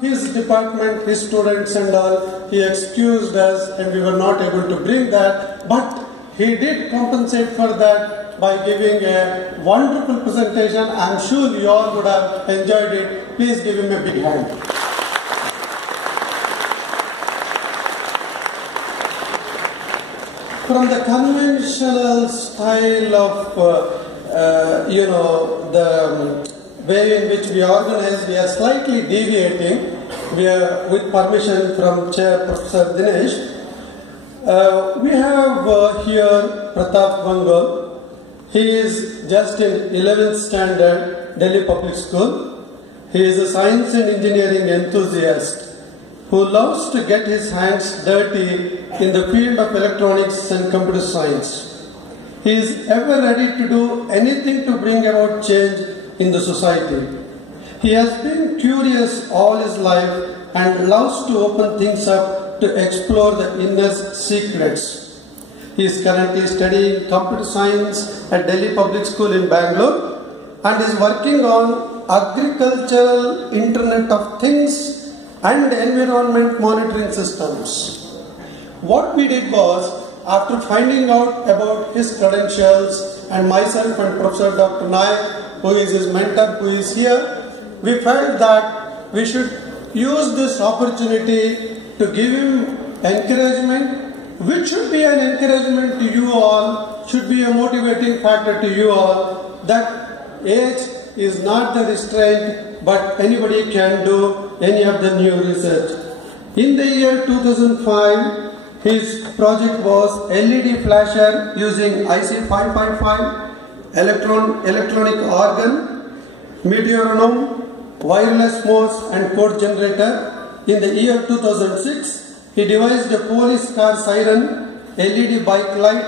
his department, his students and all, he excused us and we were not able to bring that, but he did compensate for that by giving a wonderful presentation. I'm sure you all would have enjoyed it. Please give him a big hand. From the conventional style of, the way in which we organize, we are slightly deviating. We are, with permission from Chair Professor Dinesh. We have here Pratap Bangal. He is just in 11th standard, Delhi Public School. He is a science and engineering enthusiast who loves to get his hands dirty in the field of electronics and computer science. He is ever ready to do anything to bring about change in the society. He has been curious all his life and loves to open things up to explore the inner secrets. He is currently studying computer science at Delhi Public School in Bangalore and is working on agricultural Internet of Things and environment monitoring systems. What we did was, after finding out about his credentials and myself and Professor Dr. Nayak, who is his mentor, who is here, we felt that we should use this opportunity to give him encouragement, which should be an encouragement to you all, should be a motivating factor to you all, that age is not the restraint, but anybody can do any of the new research. In the year 2005, his project was LED flasher using IC 555, electronic organ, meteoronome, wireless mouse and code generator. In the year 2006, he devised a police car siren, LED bike light,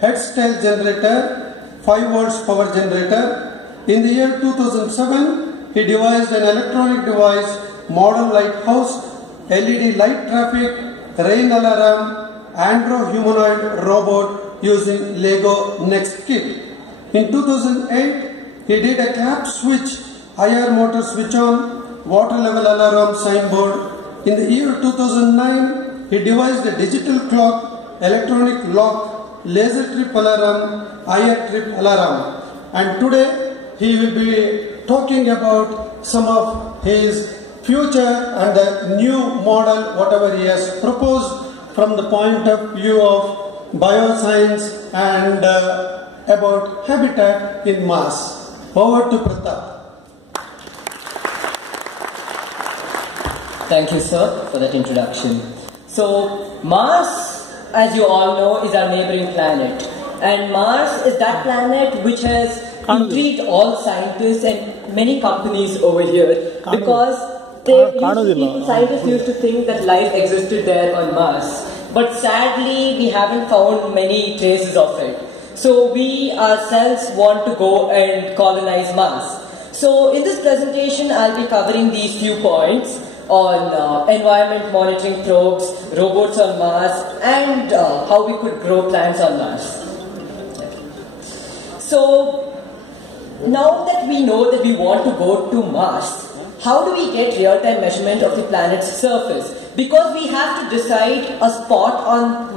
head style generator, 5 volts power generator. In the year 2007, he devised an electronic device, model lighthouse, LED light traffic, rain alarm, Andro humanoid robot using Lego Next Kit. In 2008, he did a clap switch, IR motor switch on, water level alarm signboard. In the year 2009, he devised a digital clock, electronic lock, laser trip alarm, IR trip alarm. And today, he will be talking about some of his future and the new model, whatever he has proposed from the point of view of bioscience and about habitat in Mars. Over to Pratap. Thank you, sir, for that introduction. So, Mars, as you all know, is our neighboring planet. And Mars is that planet which has intrigued all scientists and many companies over here because scientists used to think that life existed there on Mars. But sadly, we haven't found many traces of it. So we ourselves want to go and colonize Mars. So in this presentation, I'll be covering these few points on environment monitoring probes, robots on Mars, and how we could grow plants on Mars. So now that we know that we want to go to Mars, how do we get real-time measurement of the planet's surface? Because we have to decide a spot on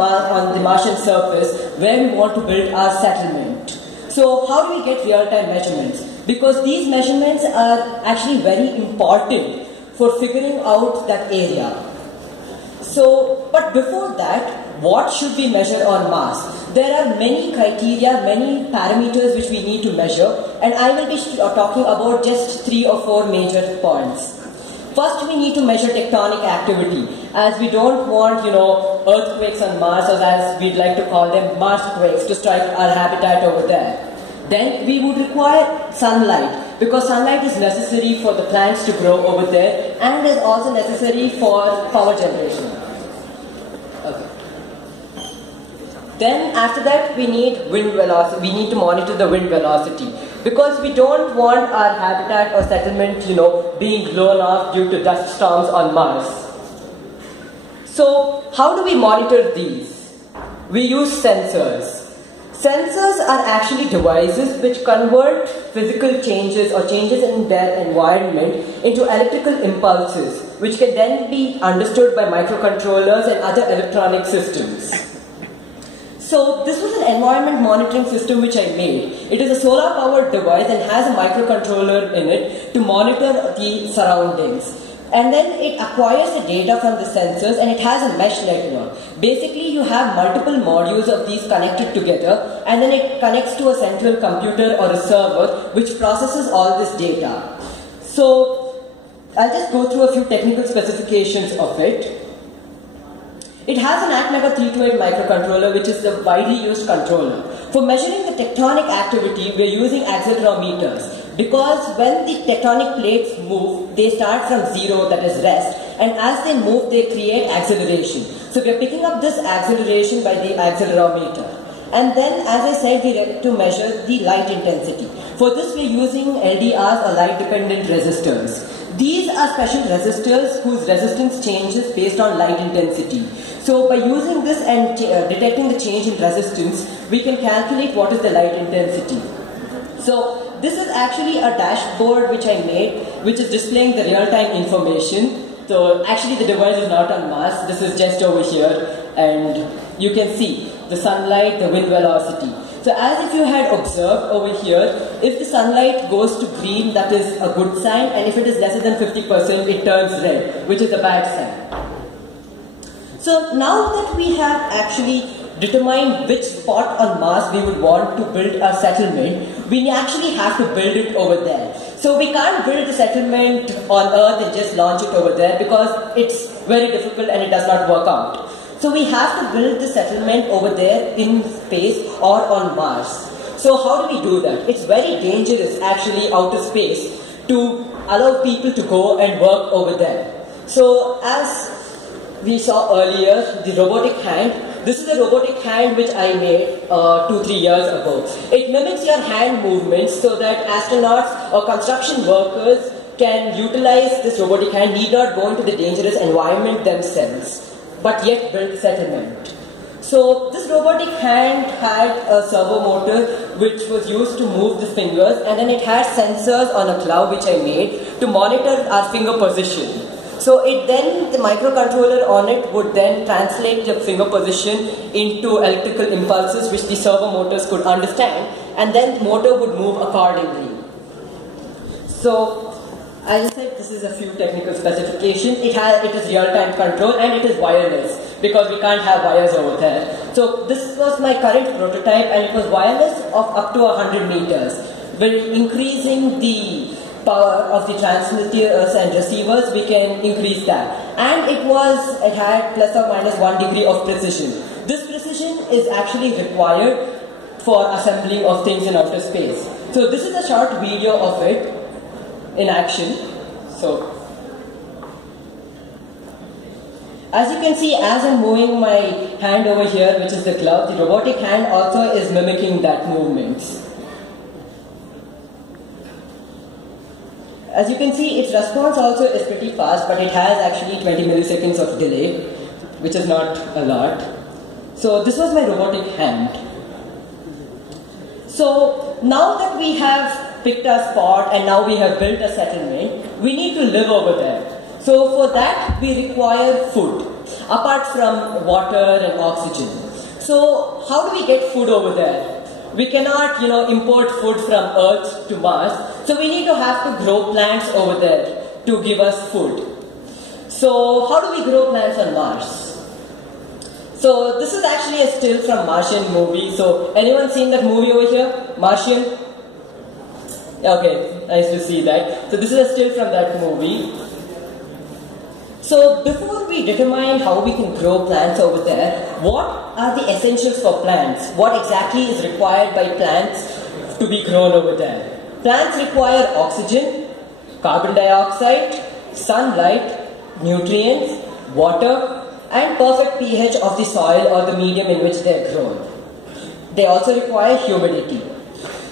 the Martian surface where we want to build our settlement. So how do we get real-time measurements? Because these measurements are actually very important for figuring out that area. So, but before that, what should we measure on Mars? There are many criteria, many parameters which we need to measure, and I will be talking about just 3 or 4 major points. First, we need to measure tectonic activity, as we don't want, earthquakes on Mars, or as we'd like to call them, Marsquakes, to strike our habitat over there. Then we would require sunlight, because sunlight is necessary for the plants to grow over there and is also necessary for power generation. Okay. Then after that we need wind velocity. We need to monitor the wind velocity because we don't want our habitat or settlement, being blown off due to dust storms on Mars. So how do we monitor these? We use sensors. Sensors are actually devices which convert physical changes or changes in their environment into electrical impulses, which can then be understood by microcontrollers and other electronic systems. So this was an environment monitoring system which I made. It is a solar powered device and has a microcontroller in it to monitor the surroundings. And then it acquires the data from the sensors and it has a mesh network. Basically, you have multiple modules of these connected together and then it connects to a central computer or a server which processes all this data. So, I'll just go through a few technical specifications of it. It has an Atmega 328 microcontroller, which is the widely used controller. For measuring the tectonic activity, we are using accelerometers. Because when the tectonic plates move, they start from zero, that is rest, and as they move, they create acceleration. So we are picking up this acceleration by the accelerometer. And then, as I said, we have to measure the light intensity. For this, we are using LDRs or light-dependent resistors. These are special resistors whose resistance changes based on light intensity. So by using this and detecting the change in resistance, we can calculate what is the light intensity. So this is actually a dashboard which I made, which is displaying the real-time information. So actually the device is not on Mars, this is just over here, and you can see the sunlight, the wind velocity. So as if you had observed over here, if the sunlight goes to green, that is a good sign, and if it is less than 50%, it turns red, which is a bad sign. So now that we have actually determined which spot on Mars we would want to build our settlement, we actually have to build it over there. So we can't build the settlement on Earth and just launch it over there because it's very difficult and it does not work out. So we have to build the settlement over there in space or on Mars. So how do we do that? It's very dangerous actually outer space to allow people to go and work over there. So as we saw earlier, the robotic hand. This is a robotic hand which I made 2-3 years ago. It mimics your hand movements so that astronauts or construction workers can utilize this robotic hand, need not go into the dangerous environment themselves, but yet build the settlement. So this robotic hand had a servo motor which was used to move the fingers, and then it had sensors on a cloud which I made to monitor our finger position. So the microcontroller on it would then translate the finger position into electrical impulses which the servo motors could understand, and then the motor would move accordingly. So as I said, this is a few technical specifications. It is real-time control and it is wireless because we can't have wires over there. So this was my current prototype and it was wireless of up to 100 meters. We're increasing the power of the transmitters and receivers, we can increase that. And it had plus or minus 1 degree of precision. This precision is actually required for assembling of things in outer space. So this is a short video of it in action. So as you can see, as I'm moving my hand over here, which is the glove, the robotic hand also is mimicking that movement. As you can see, its response also is pretty fast, but it has actually 20 milliseconds of delay, which is not a lot. So this was my robotic hand. So now that we have picked our spot and now we have built a settlement, we need to live over there. So for that, we require food, apart from water and oxygen. So how do we get food over there? We cannot, import food from Earth to Mars. So we need to have to grow plants over there to give us food. So how do we grow plants on Mars? So this is actually a still from Martian movie. So anyone seen that movie over here? Martian? Okay, nice to see that. So this is a still from that movie. So before we determine how we can grow plants over there, what are the essentials for plants? What exactly is required by plants to be grown over there? Plants require oxygen, carbon dioxide, sunlight, nutrients, water, and perfect pH of the soil or the medium in which they are grown. They also require humidity.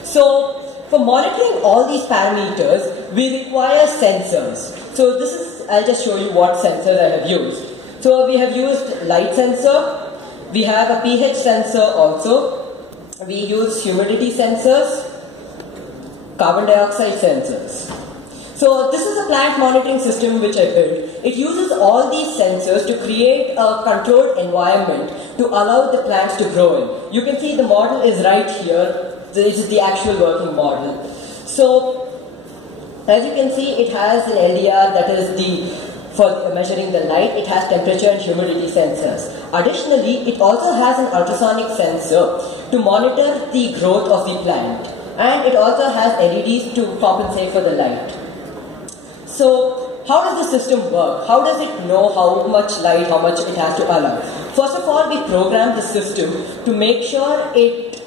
So for monitoring all these parameters, we require sensors. So I'll just show you what sensors I have used. So we have used light sensor, we have a pH sensor also, we use humidity sensors, carbon dioxide sensors. So this is a plant monitoring system which I built. It uses all these sensors to create a controlled environment to allow the plants to grow in. You can see the model is right here. This is the actual working model. So as you can see, it has an LDR, that is for measuring the light. It has temperature and humidity sensors. Additionally, it also has an ultrasonic sensor to monitor the growth of the plant. And it also has LEDs to compensate for the light. So, how does the system work? How does it know how much light, how much it has to allow? First of all, we program the system to make sure it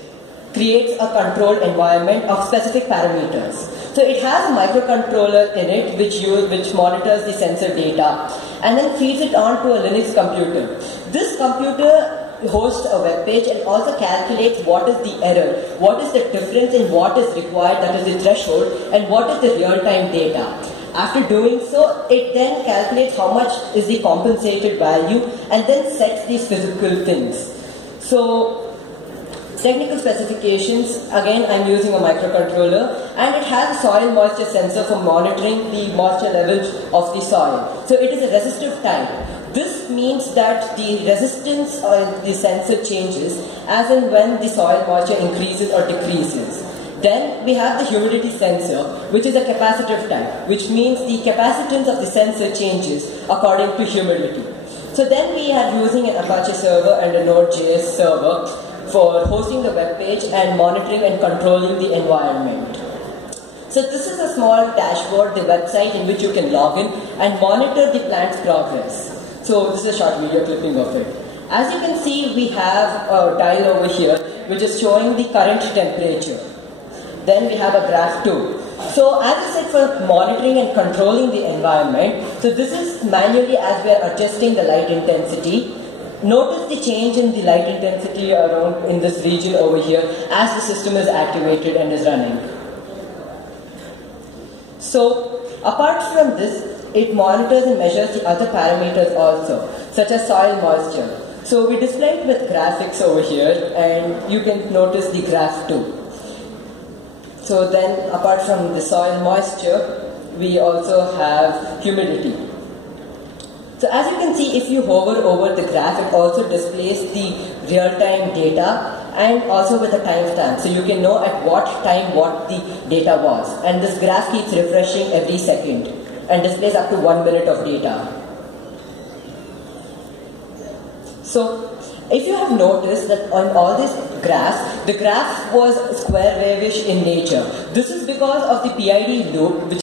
creates a controlled environment of specific parameters. So it has a microcontroller in it which monitors the sensor data and then feeds it onto a Linux computer. This computer hosts a web page and also calculates what is the error, what is the difference in what is required, that is the threshold, and what is the real-time data. After doing so, it then calculates how much is the compensated value and then sets these physical things. So, technical specifications, again I'm using a microcontroller, and it has a soil moisture sensor for monitoring the moisture levels of the soil. So it is a resistive type. This means that the resistance of the sensor changes as and when the soil moisture increases or decreases. Then we have the humidity sensor, which is a capacitive type, which means the capacitance of the sensor changes according to humidity. So then we are using an Apache server and a Node.js server for hosting the web page and monitoring and controlling the environment. So this is a small dashboard, the website in which you can log in and monitor the plant's progress. So this is a short video clipping of it. As you can see, we have a dial over here which is showing the current temperature. Then we have a graph too. So as I said, for monitoring and controlling the environment, so this is manually as we are adjusting the light intensity. Notice the change in the light intensity around in this region over here as the system is activated and is running. So apart from this, it monitors and measures the other parameters also, such as soil moisture. So we display it with graphics over here, and you can notice the graph too. So then, apart from the soil moisture, we also have humidity. So as you can see, if you hover over the graph, it also displays the real-time data and also with a timestamp. So you can know at what time what the data was. And this graph keeps refreshing every second and displays up to 1 minute of data. So if you have noticed that on all these graphs, the graph was square wave-ish in nature. This is because of the PID loop, which